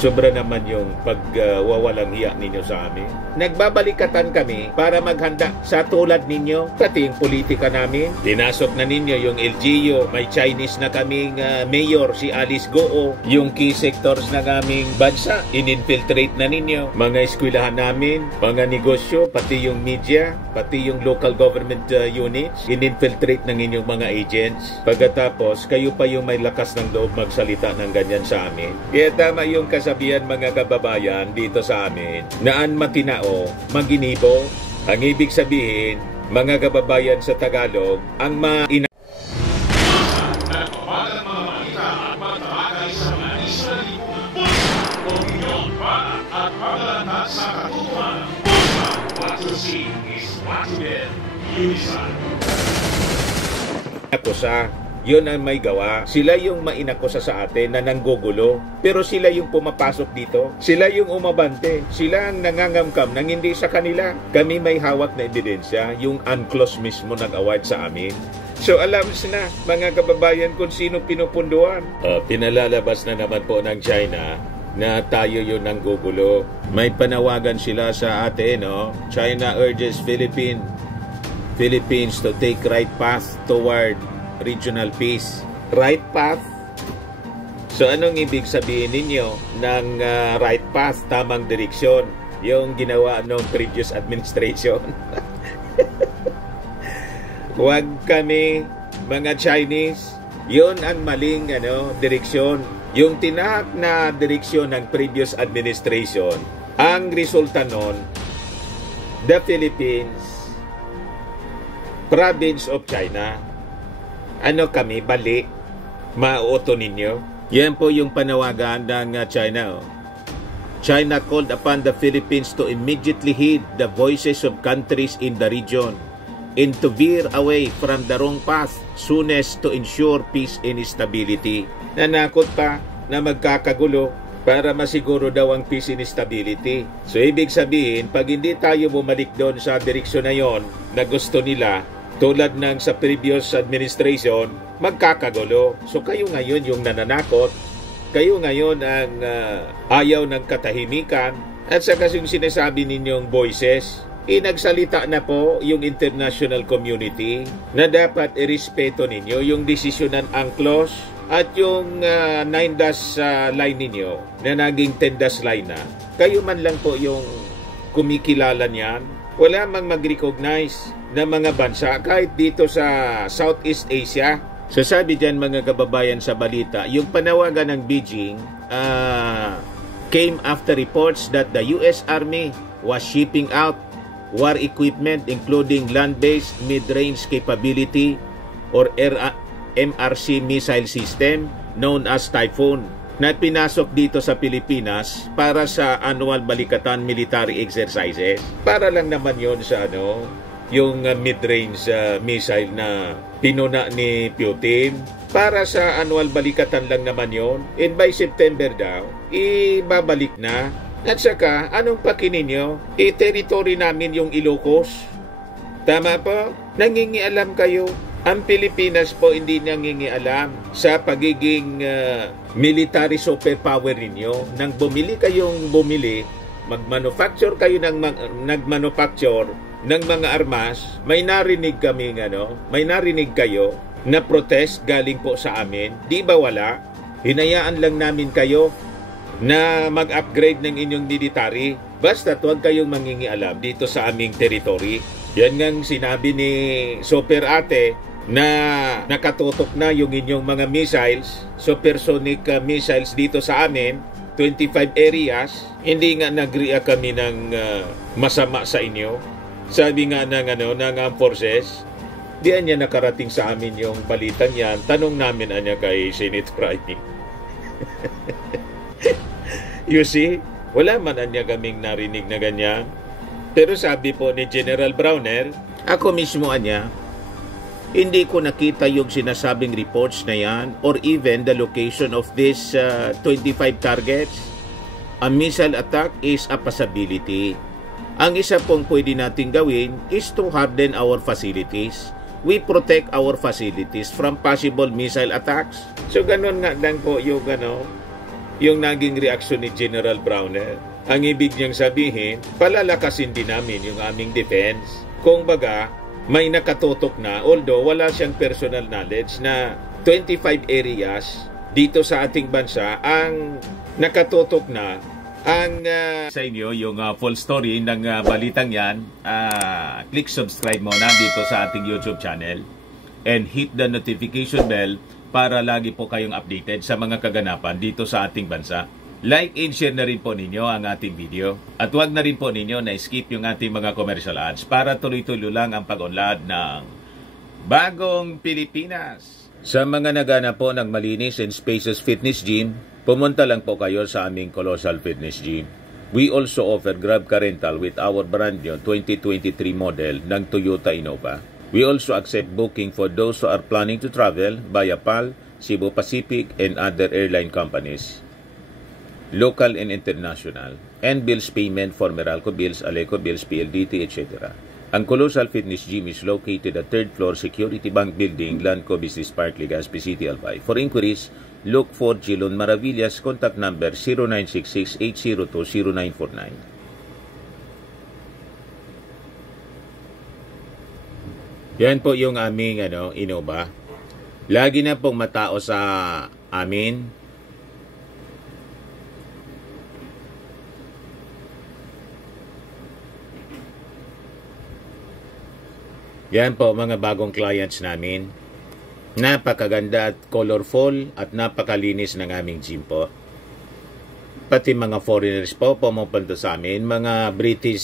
Sobra naman yung pagwawalang hiya ninyo sa amin. Nagbabalikatan kami para maghanda sa tulad ninyo. Pati yung politika namin. Tinasok na ninyo yung LGU. May Chinese na kaming mayor, si Alice Goo. Yung key sectors ng aming bansa, in-infiltrate na ninyo. Mga eskwelahan namin, mga negosyo, pati yung media, pati yung local government units, in-infiltrate ng inyong mga agents. Pagkatapos, kayo pa yung may lakas ng loob magsalita ng ganyan sa amin. Kaya tama yung kasabihan mga kababayan dito sa amin, naan matinao, maginibo. Ang ibig sabihin, mga kababayan sa Tagalog, ang inakusa, yun ang may gawa. Sila yung mainakusa sa atin na nanggugulo. Pero sila yung pumapasok dito. Sila yung umabante. Sila ang nangangamkam nang hindi sa kanila. Kami may hawak na ebidensya. Yung UNCLOS mismo nag-award sa amin. So alam na mga kababayan kung sino pinupunduan. Pinalalabas na naman po ng China na tayo yun nanggugulo. May panawagan sila sa atin, no? China urges Philippines to take right path toward regional peace. Right path? So anong ibig sabihin ninyo ng right path, tamang direksyon? Yung ginawa ng previous administration. Huwag kami mga Chinese. Yun ang maling direksyon. Yung tinahak na direksyon ng previous administration, ang resulta nun, the Philippines, province of China. Ano kami, bali, mauto ninyo? Yan po yung panawagan ng China. China called upon the Philippines to immediately heed the voices of countries in the region and to veer away from the wrong path soonest to ensure peace and stability. Nanakot pa na magkakagulo para masiguro daw ang peace and stability. So ibig sabihin, pag hindi tayo bumalik doon sa direksyon na yon na gusto nila, tulad ng sa previous administration, magkakagulo. So kayo ngayon yung nananakot, kayo ngayon ang ayaw ng katahimikan, at saka yung sinasabi ninyong voices, nagsalita na po yung international community na dapat irespeto ninyo yung desisyon ng UNCLOS at yung 9-dash line ninyo na naging 10-dash line na. Kayo man lang po yung kumikilala niyan. Wala mang mag-recognize ng mga bansa kahit dito sa Southeast Asia. So sabi dyan mga kababayan sa balita, yung panawagan ng Beijing came after reports that the US Army was shipping out war equipment including land-based mid-range capability or MRC missile system known as Typhoon na pinasok dito sa Pilipinas para sa annual balikatan military exercises. Para lang naman yon sa yung mid-range missile na pinuna ni Putin. Para sa annual balikatan lang naman yon. And by September daw, ibabalik na. At saka, anong pakinin nyo? Territory namin yung Ilocos. Tama po? Nangingialam kayo. Ang Pilipinas po hindi nangingialam sa pagiging military superpower ninyo. Nang bumili kayong mag-manufacture kayo nag-manufacture ng mga armas, may narinig kami may narinig kayo na protest galing po sa amin. Di ba wala? Hinayaan lang namin kayo na mag-upgrade ng inyong military. Basta huwag kayong mangingialam dito sa aming territory. Yan ngang sinabi ni Super Ate na nakatutok na yung inyong mga missiles, supersonic missiles dito sa amin, 25 areas. Hindi nga nag-react kami ng masama sa inyo. Sabi nga ng Armed Forces, diyan niya nakarating sa amin yung balitan yan. Tanong namin kay Senate Crying. You see, wala man kaming narinig na ganyan. Pero sabi po ni General Browner, ako mismo hindi ko nakita yung sinasabing reports na yan or even the location of these 25 targets. A missile attack is a possibility. Ang isa pong pwede natin gawin is to harden our facilities. We protect our facilities from possible missile attacks. So ganun nga lang po yung yung naging reaksyon ni General Browner. Ang ibig niyang sabihin, palalakasin din namin yung aming defense. Kung baga, may nakatutok na, although wala siyang personal knowledge, na 25 areas dito sa ating bansa ang nakatutok na ang sa inyo yung full story ng balitang yan. Click subscribe muna dito sa ating YouTube channel and hit the notification bell para lagi po kayong updated sa mga kaganapan dito sa ating bansa. Like and share na rin po ninyo ang ating video. At huwag na rin po ninyo na skip yung ating mga commercial ads para tuloy-tuloy lang ang pag-unlad ng Bagong Pilipinas. Sa mga nagana po ng malinis and spacious fitness gym, pumunta lang po kayo sa aming Colossal Fitness Gym. We also offer Grab Car Rental with our brand new 2023 model ng Toyota Innova. We also accept booking for those who are planning to travel via PAL, Cebu Pacific, and other airline companies, local and international, and bills payment for Meralco Bills, Aleco Bills, PLDT, etc. Ang Colossal Fitness Gym is located at 3rd floor Security Bank Building, Lanco Business Park, Legazpi City, Albay. For inquiries, look for Gilon Maravillas. Contact number 0966-802-0949. Yan po yung aming Innova. Lagi na pong matao sa amin. Yan po mga bagong clients namin. Napakaganda at colorful at napakalinis ng aming gym po. Pati mga foreigners po pumupunta sa amin, mga British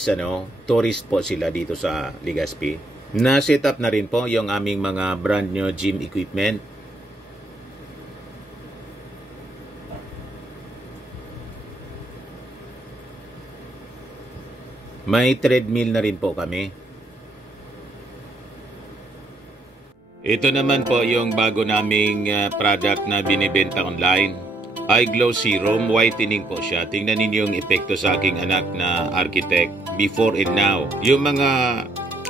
tourist po sila dito sa Legazpi. Na-set up na rin po yung aming mga brand new gym equipment. May treadmill na rin po kami. Ito naman po yung bago naming product na binibenta online. Eye Glow Serum, whitening po siya. Tingnan ninyo yung epekto sa aking anak na architect before and now. Yung mga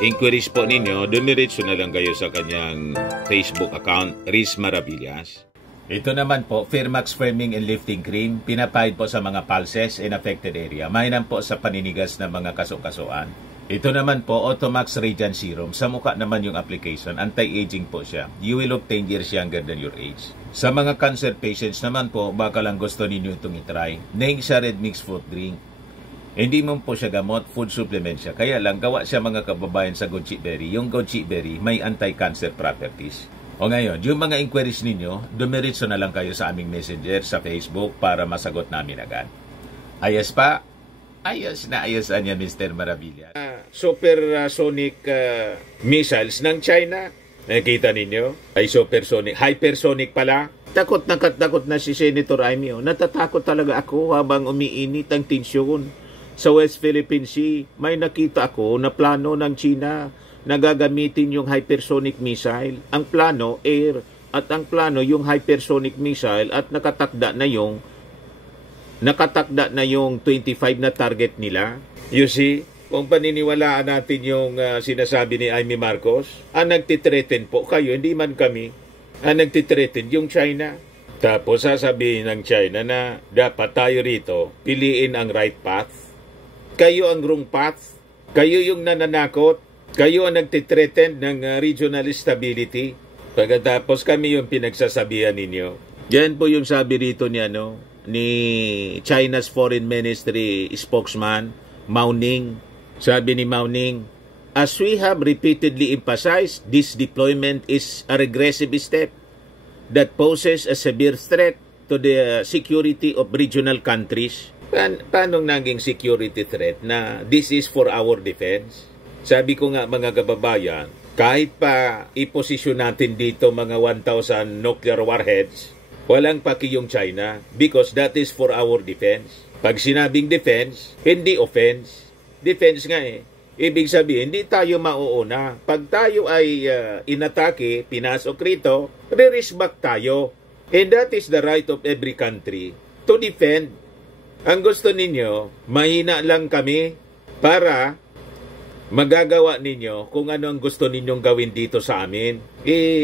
inquiries po ninyo, dumiretso na lang kayo sa kanyang Facebook account, Riz Maravillas. Ito naman po, Firmax Firming and Lifting Cream, pinapahid po sa mga pulses in affected area. Mainam po sa paninigas ng mga kaso-kasuan. Ito naman po, Automax Radiant Serum. Sa mukha naman yung application, anti-aging po siya. You will look 10 years younger than your age. Sa mga cancer patients naman po, baka lang gusto ninyo itong itry. Naing siya red mixed fruit drink. Hindi mo po siya gamot, food supplement siya. Kaya lang, gawa siya mga kababayan sa goji berry. Yung goji berry may anti-cancer properties. O ngayon, yung mga inquiries ninyo, dumiretso na lang kayo sa aming messenger sa Facebook para masagot namin agad. Ayos pa? Ayos na ayos niya, Mr. Maravilla. Supersonic missiles ng China. Nakita ninyo? Ay supersonic. Hypersonic pala. Takot na si Senator Amy. Natatakot talaga ako habang umiinit ang tensyon sa West Philippine Sea. May nakita ako na plano ng China na gagamitin yung hypersonic missile. Ang plano, air. At ang plano, yung hypersonic missile at nakatakda na yung 25 na target nila. You see, kung paniniwalaan natin yung sinasabi ni Amy Marcos, ang nagtitreten po kayo, hindi man kami. Ang nagtitreten yung China. Tapos sasabihin ng China na dapat tayo rito, piliin ang right path. Kayo ang wrong path. Kayo yung nananakot. Kayo ang nagtitreten ng regional stability. Pagkatapos kami yung pinagsasabihan ninyo. Yan po yung sabi rito ni China's Foreign Ministry spokesman, Mao Ning. Sabi ni Mao Ning, as we have repeatedly emphasized, this deployment is a regressive step that poses a severe threat to the security of regional countries. Paano naging security threat na this is for our defense? Sabi ko nga mga kababayan, kahit pa iposisyon natin dito mga 1,000 nuclear warheads, walang paki yung China because that is for our defense. Pag sinabing defense, hindi offense. Defense nga eh. Ibig sabihin, hindi tayo mauuna. Pag tayo ay inatake, pinasok rito, re-risk back tayo. And that is the right of every country to defend. Ang gusto ninyo, mahina lang kami para magagawa ninyo kung ano ang gusto ninyong gawin dito sa amin.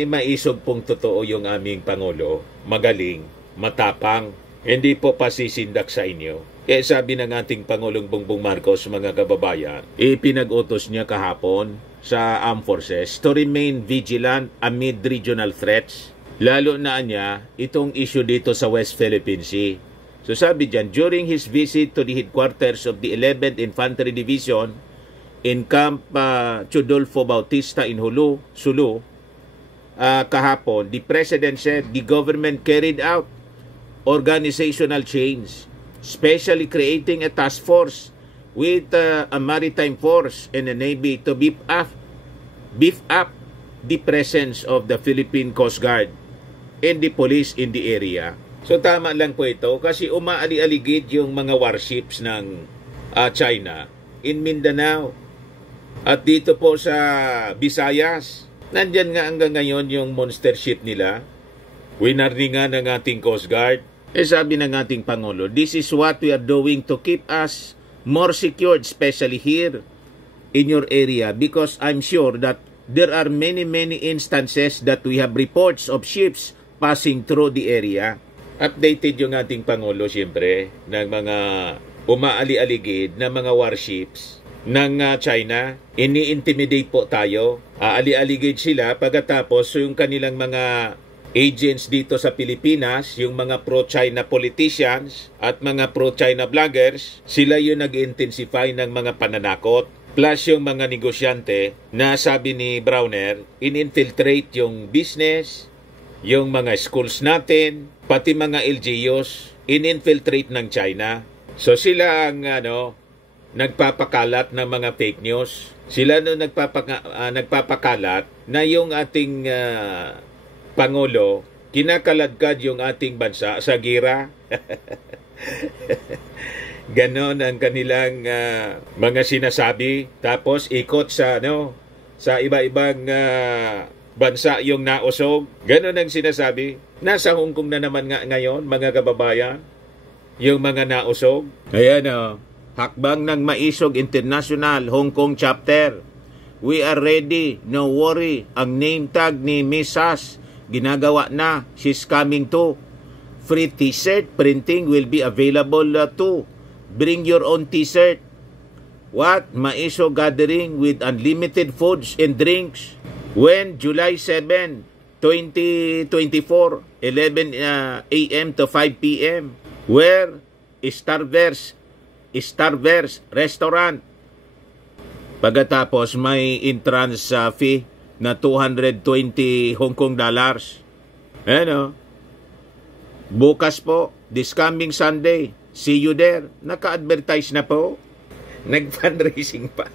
Maisog pong totoo yung aming Pangulo. Magaling, matapang, Hindi po pasisindak sa inyo. Kaya sabi ng ating Pangulong Bongbong Marcos, mga kababayan, ipinag-utos niya kahapon sa Armed Forces to remain vigilant amid regional threats. Lalo na niya itong issue dito sa West Philippine Sea. So sabi dyan, during his visit to the headquarters of the 11th Infantry Division in Camp Chodolfo Bautista in Sulu, kahapon, the President said the government carried out organizational change, especially creating a task force with a maritime force and a navy to beef up the presence of the Philippine Coast Guard and the police in the area. So tama lang po ito kasi umaali-aligid yung mga warships ng China in Mindanao at dito po sa Visayas. Nandyan nga hanggang ngayon yung monster ship nila. Winarningan ng ating Coast Guard. Sabi ng ating Pangulo, this is what we are doing to keep us more secured, especially here in your area, because I'm sure that there are many instances that we have reports of ships passing through the area. Updated yung ating Pangulo, siyempre, ng mga umaali-aligid na mga warships ng China. Ini-intimidate po tayo. Aali-aligid sila pagkatapos yung kanilang mga agents dito sa Pilipinas, yung mga pro-China politicians at mga pro-China vloggers, sila yung nag-intensify ng mga pananakot. Plus yung mga negosyante na sabi ni Browner, in-infiltrate yung business, yung mga schools natin, pati mga LGUs, in-infiltrate ng China. So sila ang nagpapakalat ng mga fake news. Sila nagpapakalat na yung ating Pangulo, kinakaladkad yung ating bansa sa gira. Ganon ang kanilang mga sinasabi. Tapos ikot sa iba-ibang bansa yung nausog. Ganon ang sinasabi. Nasa Hong Kong na naman nga ngayon, mga kababayan, yung mga nausog. Ayan Hakbang ng Maisog International Hong Kong Chapter. We are ready, no worry. Ang name tag ni Miss Sass ginagawa na. She's coming to. Free t-shirt printing will be available too. Bring your own t-shirt. What? Maiso gathering with unlimited foods and drinks. When? July 7, 2024, 11 a.m. to 5 p.m. Where? Starverse Restaurant. Pagkatapos may entrance fee na 220 Hong Kong dollars. Bukas po, this coming Sunday, see you there. Naka-advertise na po. Nag-fundraising pa.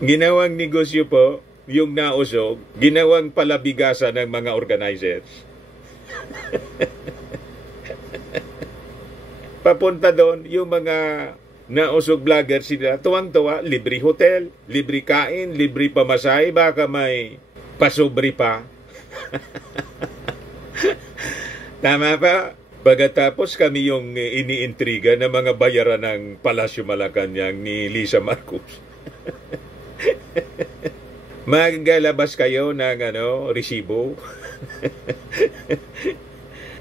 Ginawang negosyo po, yung nausog, ginawang palabigasan ng mga organizers. Papunta doon, yung mga nausog vlogger sila, tuwang-tuwa, libre hotel, libre kain, libre pamasahe, baka may pasobre pa. Tama pa? Pagkatapos kami yung iniintriga ng mga bayaran ng Palasyo Malacanang ni Lisa Marcos. Magalabas kayo ng resibo.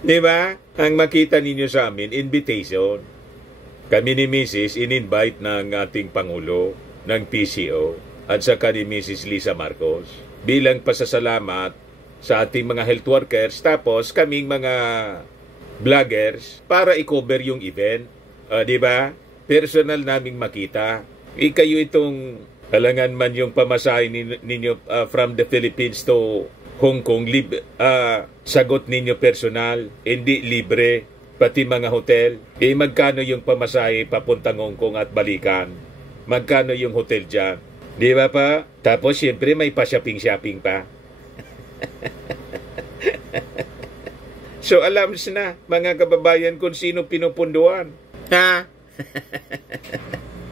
Di ba? Ang makita ninyo sa amin, invitation. Kami ni Mrs. in-invite ng ating Pangulo ng PCO at saka ni Mrs. Lisa Marcos bilang pasasalamat sa ating mga health workers, tapos kaming mga vloggers para i-cover yung event. Di ba? Personal naming makita. Kayo itong halangan man yung pamasahe ninyo from the Philippines to Hong Kong, sagot ninyo personal, hindi libre, pati mga hotel. Magkano yung pamasahe papuntang Hong Kong at balikan? Magkano yung hotel dyan? Di ba pa? Tapos siyempre may pa-shopping pa. So alam na, mga kababayan, kung sino pinupunduan. Ha?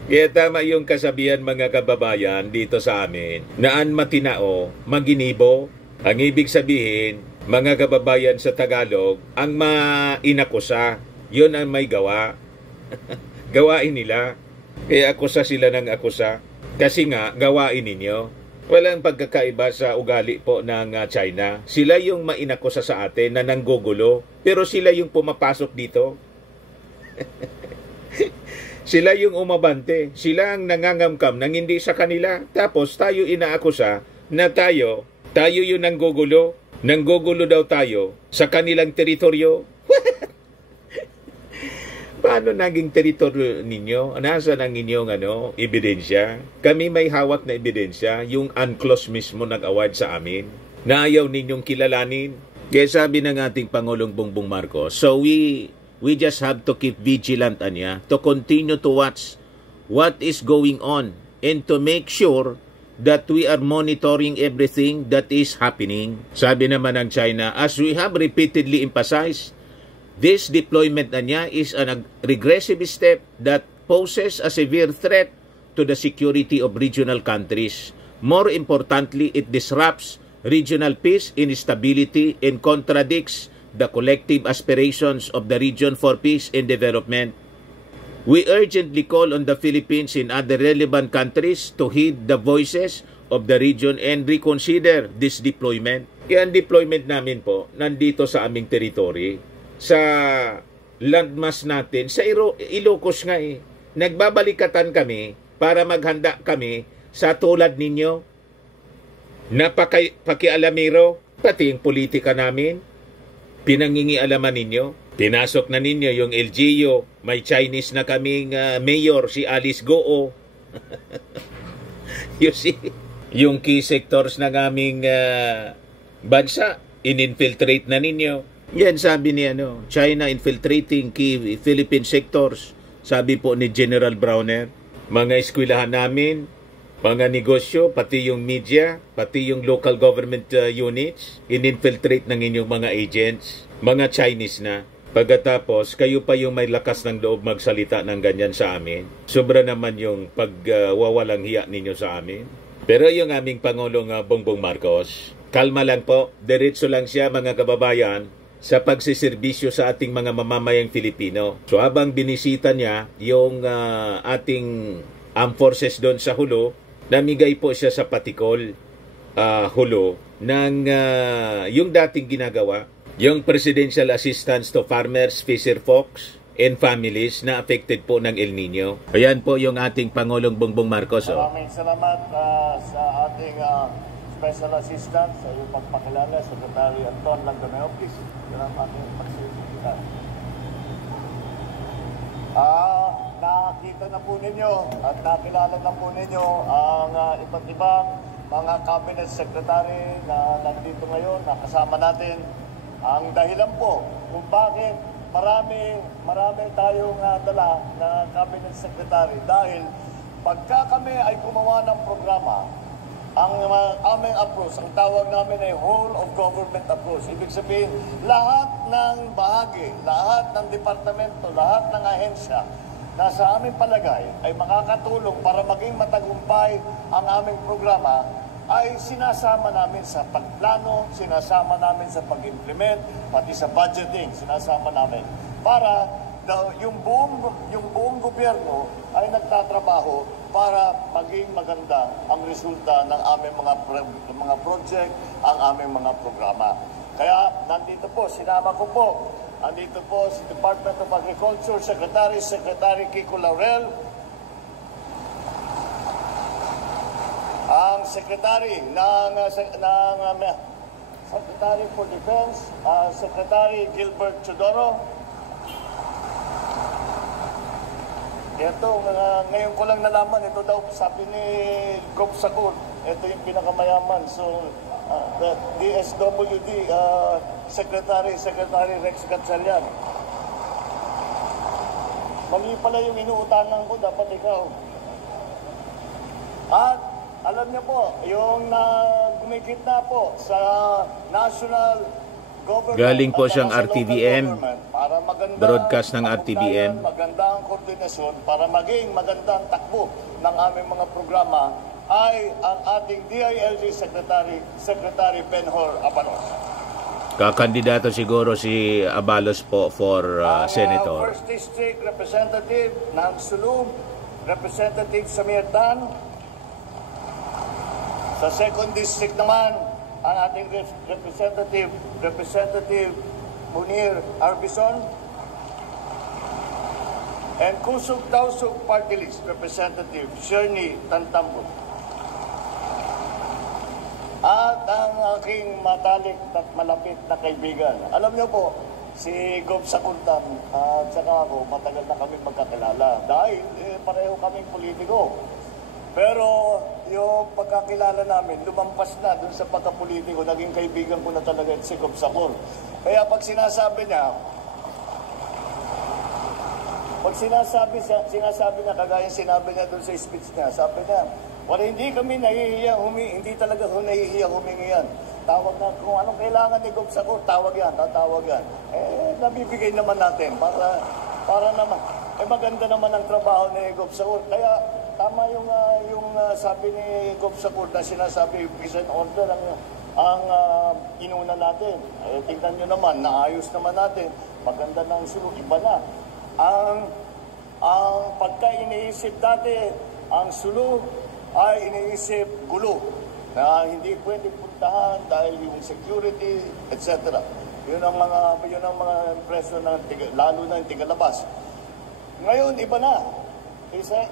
Kaya tama yung kasabihan, mga kababayan, dito sa amin, naan matinao, maginibo. Ang ibig sabihin, mga kababayan sa Tagalog, ang mainakusa, yun ang may gawa. Gawain nila. Kaya akusa sila ng akusa. Kasi nga, gawain ninyo. Walang pagkakaiba sa ugali po ng China. Sila yung mainakusa sa atin na nanggugulo, pero sila yung pumapasok dito. Sila yung umabante. Sila ang nangangamkam nang hindi sa kanila. Tapos tayo inaakusa na tayo yung nanggugulo. Nanggugulo daw tayo sa kanilang teritoryo. Paano naging teritoryo ninyo? Nasaan ang inyong ebidensya? Kami may hawak na ebidensya. Yung UNCLOS mismo nag-award sa amin na ayaw ninyong kilalanin. Kaya sabi ng ating Pangulong Bongbong Marcos, so we just have to keep vigilant anya to continue to watch what is going on and to make sure that we are monitoring everything that is happening. Sabi naman ng China, as we have repeatedly emphasized, this deployment na niya is a regressive step that poses a severe threat to the security of regional countries. More importantly, it disrupts regional peace and stability and contradicts the collective aspirations of the region for peace and development. We urgently call on the Philippines and other relevant countries to heed the voices of the region and reconsider this deployment. Kaya ang deployment namin po, nandito sa aming territory, sa landmass natin, sa Ilocos nga eh. Nagbabalikatan kami para maghanda kami sa tulad ninyo na pakialamero, pati yung politika namin, pinangingialaman ninyo. Pinasok na ninyo yung LGU, may Chinese na kaming mayor, si Alice Goo. You see, yung key sectors ng aming bansa, in-infiltrate na ninyo. Yan sabi ni China infiltrating key Philippine sectors. Sabi po ni General Browner, mga eskwelahan namin, mga negosyo, pati yung media, pati yung local government units, in-infiltrate ng inyong mga agents, mga Chinese na. Pagkatapos, kayo pa yung may lakas ng loob magsalita ng ganyan sa amin. Sobra naman yung pagwawalang hiya ninyo sa amin. Pero yung aming Pangulong Bongbong Marcos, kalma lang po, diretso lang siya mga kababayan, sa pagsiservisyo sa ating mga mamamayang Filipino. So habang binisita niya yung ating armed forces doon sa Hulo, namigay po siya sa Patikol, Hulo, ng yung dating ginagawa, yung Presidential Assistance to Farmers, Fisher Folks, and Families na affected po ng El Nino. Ayan po yung ating Pangulong Bongbong Marcos. Maraming salamat sa ating Special Assistant sa iyong pagpakilala, Secretary Anton Langganeo. Please, yan ang ating pagsisikitan. Nakita na po ninyo at nakilala na po ninyo ang iba't ibang mga Cabinet Secretary na nandito ngayon, nakasama natin. Ang dahilan po kung bakit marami tayong dala na Cabinet Secretary dahil pagka kami ay gumawa ng programa, ang aming approach, ang tawag namin ay whole of government approach. Ibig sabihin, lahat ng bahagi, lahat ng departamento, lahat ng ahensya na sa aming palagay ay makakatulong para maging matagumpay ang aming programa ay sinasama namin sa pagplano, sinasama namin sa pag-implement, pati sa budgeting, sinasama namin para yung buong gobyerno ay nagtatrabaho para maging maganda ang resulta ng aming mga project, ang aming mga programa. Kaya nandito po, sinama ko po, nandito po si Department of Agriculture Secretary Kiko Laurel, ang Secretary Secretary for Defense, Secretary Gilbert Chodoro. Ito, ngayon ko lang nalaman, ito daw sabi ni Gop Sagur, ito yung pinakamayaman. So, the DSWD Secretary Rex Gatchalian. Mali pala yung inuutangan ko, dapat ikaw. At alam niyo po, yung gumikit na po sa National Government, galing po siyang RTVM, broadcast ng RTVM. Magandang koordinasyon para maging magandang takbo ng aming mga programa ay ang ating DILG Secretary Benhur Abalos. Kakandidato siguro si Abalos po for Senator. First District Representative ng Sulub, Representative Samir Tan. Sa 2nd District naman, ang ating Representative Munir Arbison, and Kusog-Tausog Party List Representative Shirley Tantambo. At ang aking matalik at malapit na kaibigan. Alam niyo po, si Gob Sakuntan at saka ako, matagal na kami magkakilala. Dahil pareho kaming politiko. Pero yung pagkakilala namin, lumampas na dun sa pagkapolitiko, naging kaibigan ko na talaga si Gob Sakun. Kaya pag sinasabi niya, sinasabi niya, kagaya sinabi niya doon sa speech niya, sabi niya, wala, hindi kami nahihiyang hindi talaga kung nahihiyang humingi yan. Tawag na, kung anong kailangan ni Gob Sakun, tawag yan, tatawag yan. Nabibigay naman natin para naman, maganda naman ang trabaho ni Gob Sakun. Kaya tama yung sabi ni Gob Sakun na sinasabi, peace and order ang inuna natin. Tingnan nyo naman, naayos naman natin. Maganda ng sulong, iba na. Ang pagka iniisip dati, ang sulong ay iniisip gulo na hindi pwede puntahan dahil yung security, etc. Yun ang mga impresyon lalo na yung tigalabas. Ngayon, iba na.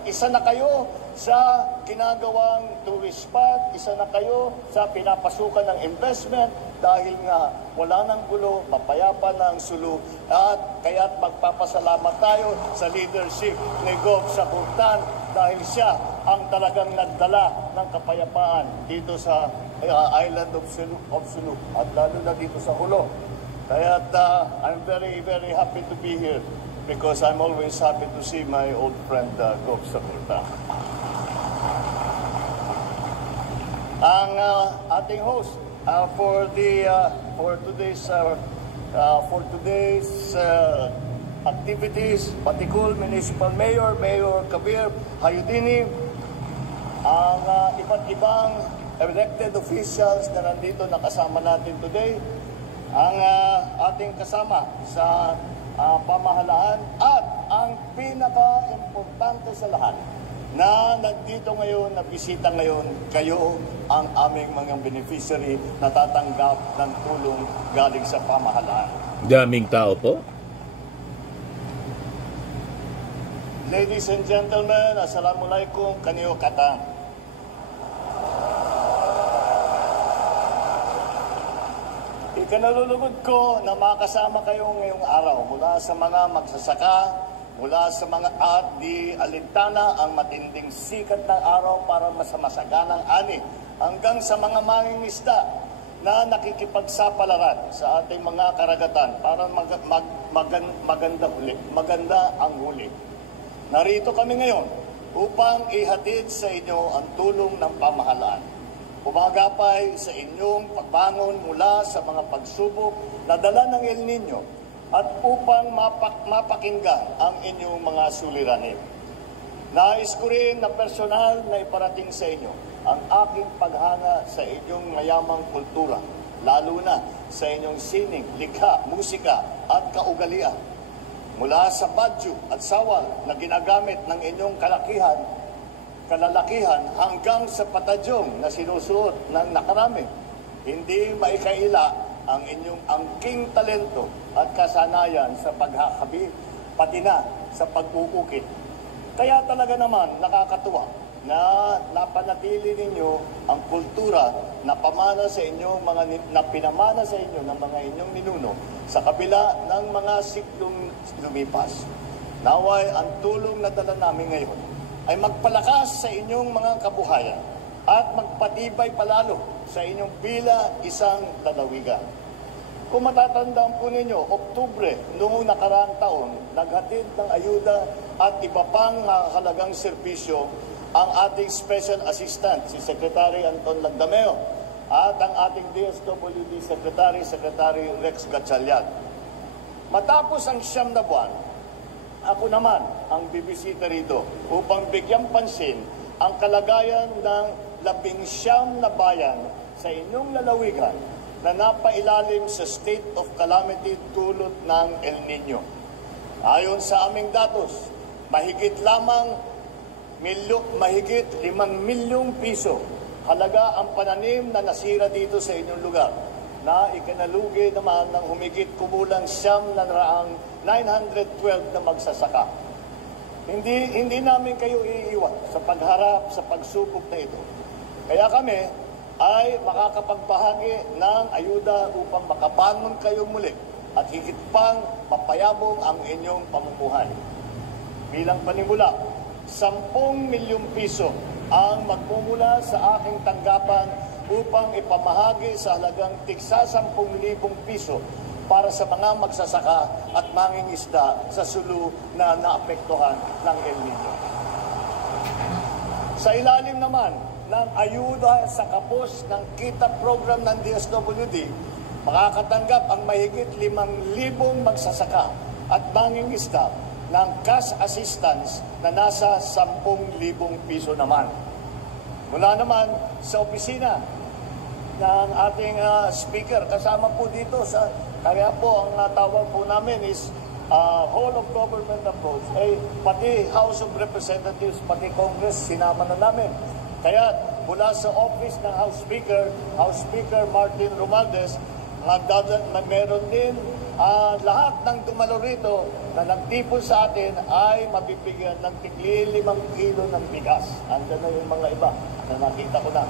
Isa na kayo sa ginagawang tourist spot, isa na kayo sa pinapasukan ng investment dahil nga wala ng gulo, mapayapa na ang Sulu at kaya't magpapasalamat tayo sa leadership ni Gob Sakuntan dahil siya ang talagang nagdala ng kapayapaan dito sa island of Sulu at lalo na dito sa Hulo. Kaya't I'm very, very happy to be here because I'm always happy to see my old friend Gob Sakuntan. Ang ating host for today's activities, Batikul Municipal Mayor Kabir Hayudini, ang iba't ibang elected officials na nandito nakasama natin today, ang ating kasama sa pamahalaan at ang pinaka-importante sa lahat na nandito ngayon, na bisita ngayon, kayo ang aming mga beneficiary na tatanggap ng tulong galing sa pamahalaan. Daming tao po. Ladies and gentlemen, assalamualaikum, kaniyo katang. Ikanalulugod ko na makasama kayo ngayong araw mula sa mga magsasaka, mula sa mga di alintana ang matinding sikat ng araw para masaganang ani, hanggang sa mga mangingisda na nakikipagsapalaran sa ating mga karagatan para maganda ang huli. Narito kami ngayon upang ihatid sa inyo ang tulong ng pamahalaan. Umagapay sa inyong pagbangon mula sa mga pagsubok na dala ng El Nino at upang mapakinggan ang inyong mga suliranin. Nais ko rin na personal na iparating sa inyo ang aking paghanga sa inyong mayamang kultura, lalo na sa inyong sining, likha, musika at kaugalian. Mula sa badyo at sawal na ginagamit ng inyong kalalakihan hanggang sa patadyong na sinusuot ng nakarami, hindi maikaila ang inyong angking talento at kasanayan sa paghakabi, pati na sa pag-uukit. Kaya talaga naman nakakatuwa na napanatili ninyo ang kultura na pamana sa inyong pinamana sa inyo ng mga inyong ninuno sa kabila ng mga siklong lumipas. Naway ang tulong na dala namin ngayon ay magpalakas sa inyong mga kabuhayan at magpatibay palalo sa inyong isang lalawigan. Kung matatandaan po ninyo, Oktubre noong nakaraang taon, naghatid ng ayuda at iba pang halagang serbisyo ang ating Special Assistant, si Secretary Anton Lagdameo, at ang ating DSWD Secretary Rex Gatchalian. Matapos ang 9 na buwan, ako naman ang bibisita rito upang bigyang pansin ang kalagayan ng 19 na bayan sa inyong lalawigan na napailalim sa state of calamity dulot ng El Nino. Ayon sa aming datos, mahigit 5 milyong piso Halaga ang pananim na nasira dito sa inyong lugar na ikinalugi naman ng humigit kumulang 912 na magsasaka. Hindi namin kayo iiwan sa pagharap sa pagsubok na ito. Kaya kami ay makakapagbahagi ng ayuda upang makabangon kayo muli at higit pang mapayabong ang inyong pamumuhay. Bilang panimula, 10 milyong piso ang magmumula sa aking tanggapan upang ipamahagi sa halagang tigsa 10,000 piso para sa mga magsasaka at mangingisda sa Sulu na naapektuhan ng El Nino. Sa ilalim naman ng ayuda sa kapos ng kita program ng DSWD, makakatanggap ang mahigit 5,000 magsasaka at mangingisda ng cash assistance na nasa 10,000 piso naman. Mula naman sa opisina ng ating speaker, kasama po dito kaya po ang tawag po namin is whole of government approach. Pati House of Representatives, pati Congress, sinama na namin. Kaya mula sa office ng House Speaker Martin Romualdez, meron din lahat ng dumalo rito na nagtipon sa atin ay mabibigyan ng tigli 5 kilo ng bigas. Andiyan na yung mga iba na nakita ko na.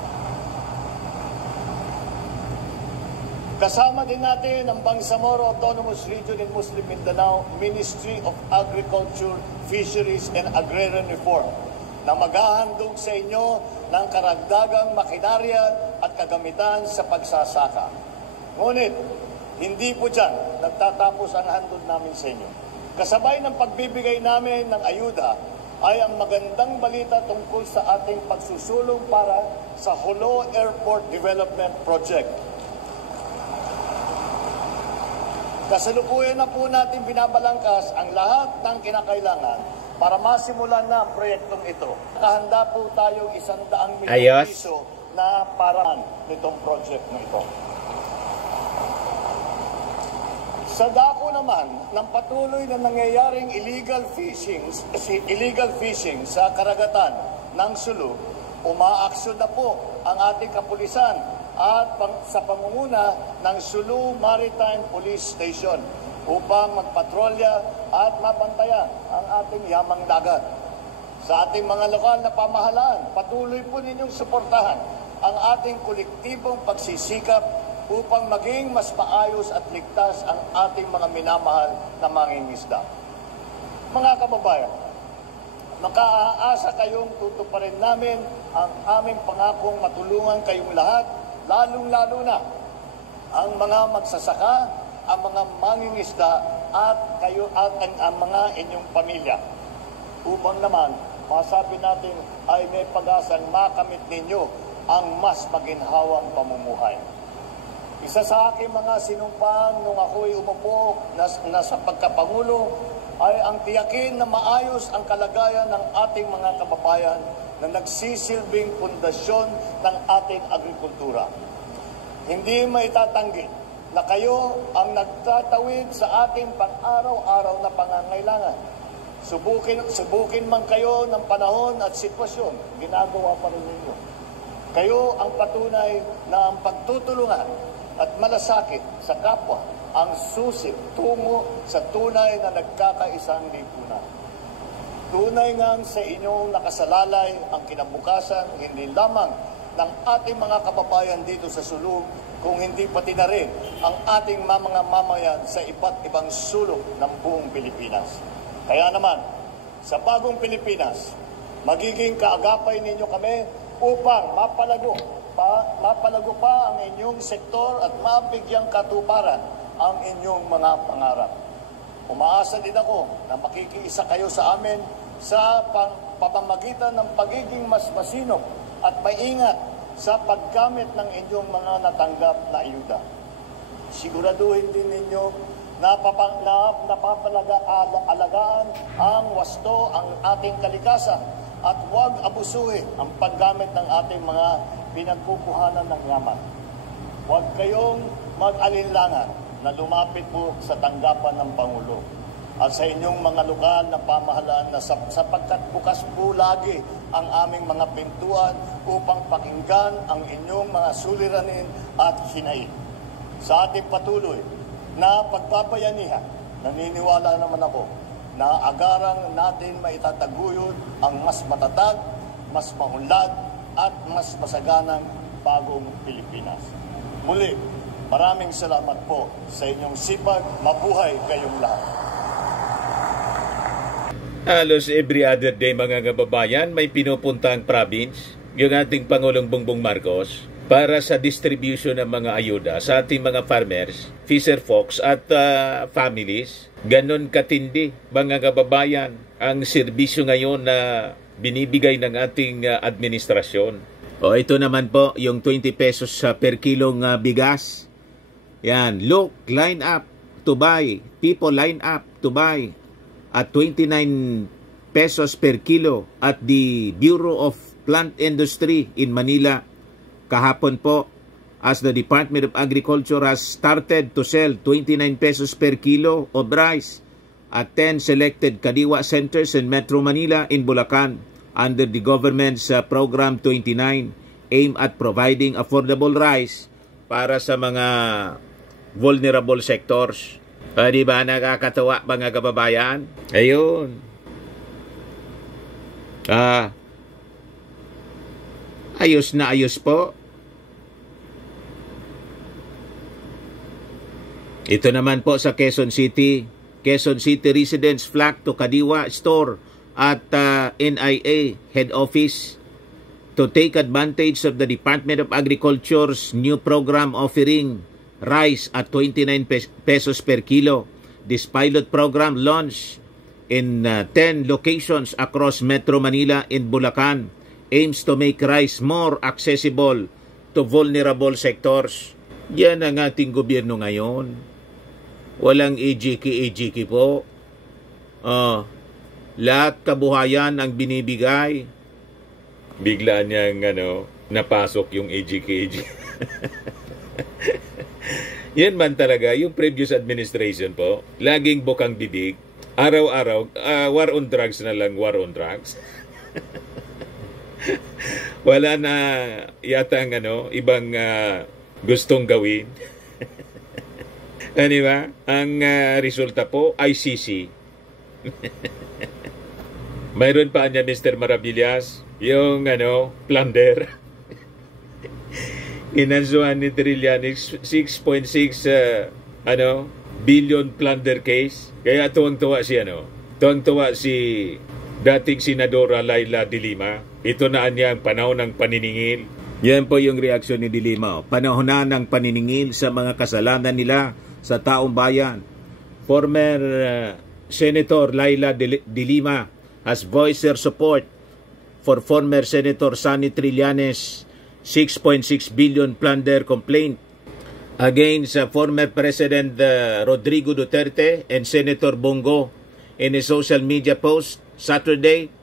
Kasama din natin ang Bangsamoro Autonomous Region in Muslim Mindanao Ministry of Agriculture, Fisheries and Agrarian Reform na maghahandog sa inyo ng karagdagang makinarya at kagamitan sa pagsasaka. Ngunit, hindi po dyan nagtatapos ang handog namin sa inyo. Kasabay ng pagbibigay namin ng ayuda ay ang magandang balita tungkol sa ating pagsusulong para sa Jolo Airport Development Project. Kasalukuyan na po natin binabalangkas ang lahat ng kinakailangan para masimulan na ang proyektong ito. Nakahanda po tayong 100 milyong piso na paraan nitong project na ito. Sa dako naman ng patuloy na nangyayaring illegal fishing sa karagatan ng Sulu, umaaksyon na po ang ating kapulisan at sa pangunguna ng Sulu Maritime Police Station upang magpatrolya at mapantayan ang ating yamang dagat. Sa ating mga lokal na pamahalaan, patuloy po ninyong suportahan ang ating kolektibong pagsisikap upang maging mas maayos at ligtas ang ating mga minamahal na mangingisda. Mga kababayan, makaasa kayong tutuparin namin ang aming pangakong matulungan kayong lahat, lalong-lalo na ang mga magsasaka, ang mga mangingisda at kayo at ang mga inyong pamilya. Upang naman, masabi natin ay may pag-asang makamit ninyo ang mas maginhawang pamumuhay. Isa sa aking mga sinumpang nung ako'y umupo na sa pagkapangulo ay ang tiyakin na maayos ang kalagayan ng ating mga kababayan na nagsisilbing pundasyon ng ating agrikultura. Hindi maitatanggi na kayo ang nagtatawid sa ating pang-araw-araw na pangangailangan. Subukin man kayo ng panahon at sitwasyon, ginagawa pa rin ninyo. Kayo ang patunay na ang pagtutulungan at malasakit sa kapwa ang susi tungo sa tunay na nagkakaisang lipunan. Tunay ngang sa inyong nakasalalay ang kinabukasan hindi lamang ng ating mga kababayan dito sa Sulu, kung hindi pati na rin ang ating mga mamayan sa iba't ibang sulok ng buong Pilipinas. Kaya naman, sa bagong Pilipinas, magiging kaagapay ninyo kami upang mapalago pa ang inyong sektor at mabigyang katuparan ang inyong mga pangarap. Umaasa din ako na makikiisa kayo sa amin sa pamamagitan ng pagiging mas masinop at maingat sa paggamit ng inyong mga natanggap na ayuda. Siguraduhin din ninyo na napapalagaan ang wasto ang ating kalikasan at huwag abusuhin ang paggamit ng ating mga pinagkukuhanan ng yaman. Huwag kayong mag-alinlangan na lumapit po sa tanggapan ng Pangulo. at sa inyong mga lokal na pamahalaan na sapagkat bukas po lagi ang aming mga pintuan upang pakinggan ang inyong mga suliranin at hinaing. Sa ating patuloy na pagpabayanihan, naniniwala naman ako na agarang natin maitataguyod ang mas matatag, mas maunlad at mas masaganang bagong Pilipinas. Muli, maraming salamat po sa inyong sipag. Mabuhay kayong lahat. Halos every other day mga kababayan may pinupunta ang province, yung ating Pangulong Bongbong Marcos, para sa distribution ng mga ayuda sa ating mga farmers, fisher folks at families. Ganon katindi mga kababayan ang serbisyo ngayon na binibigay ng ating administrasyon. O ito naman po yung 20 pesos per kilong bigas. Yan, look, line up to buy. People line up to buy at 29 pesos per kilo at the Bureau of Plant Industry in Manila. Kahapon po, as the Department of Agriculture has started to sell 29 pesos per kilo of rice at 10 selected Kadiwa centers in Metro Manila in Bulacan under the government's Program 29, aimed at providing affordable rice para sa mga vulnerable sectors. Di ba nakakatawa mga kababayan? Ayun. Ayos na ayos po. Ito naman po sa Quezon City. Quezon City residents flock to Kadiwa store at NIA head office to take advantage of the Department of Agriculture's new program offering rice at 29 pesos per kilo. This pilot program launched in 10 locations across Metro Manila in Bulacan aims to make rice more accessible to vulnerable sectors. Yan ang ating gobyerno ngayon. Walang ejiki po. Lahat kabuhayan ang binibigay. Bigla niyang napasok yung ejiki. Yan man talaga, yung previous administration po, laging bukang bibig, araw-araw, war on drugs na lang, war on drugs. Wala na yata ang ibang gustong gawin. Ano ba? Ang resulta po, ICC. Mayroon pa niya Mr. Maravillas, yung plunder. Inansuhan ni Trillanes 6.6 billion plunder case. Kaya tuwang-tuwa si dating Senadora Laila de Lima. Ito na niya ang panahon ng paniningil. Yan po yung reaksyon ni de Lima. Panahon na ng paniningil sa mga kasalanan nila sa taong bayan. Former Senator Laila de Lima has voiced her support for former Senator Sonny Trillanes' 6.6 billion plunder complaint against former President Rodrigo Duterte and Senator Bongo. In a social media post Saturday,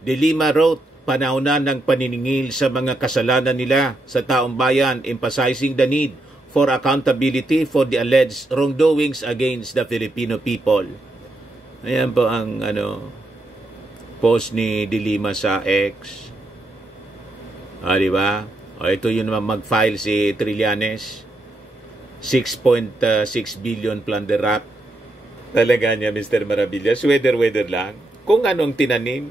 de Lima wrote, panahon na ng paniningil sa mga kasalanan nila sa taong bayan, emphasizing the need for accountability for the alleged wrongdoings against the Filipino people. Ayan po ang post ni de Lima sa X. Di ba? Ito yun naman mag-file si Trillanes. 6.6 billion plunder rap. Talaga niya, Mr. Maravillas. Weather lang. Kung anong tinanim,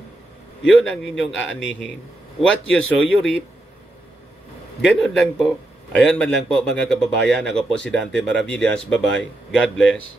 yun ang inyong aanihin. What you sow, you reap. Ganun lang po. Ayan man lang po mga kababayan. Ako po si Dante Maravillas. Bye-bye. God bless.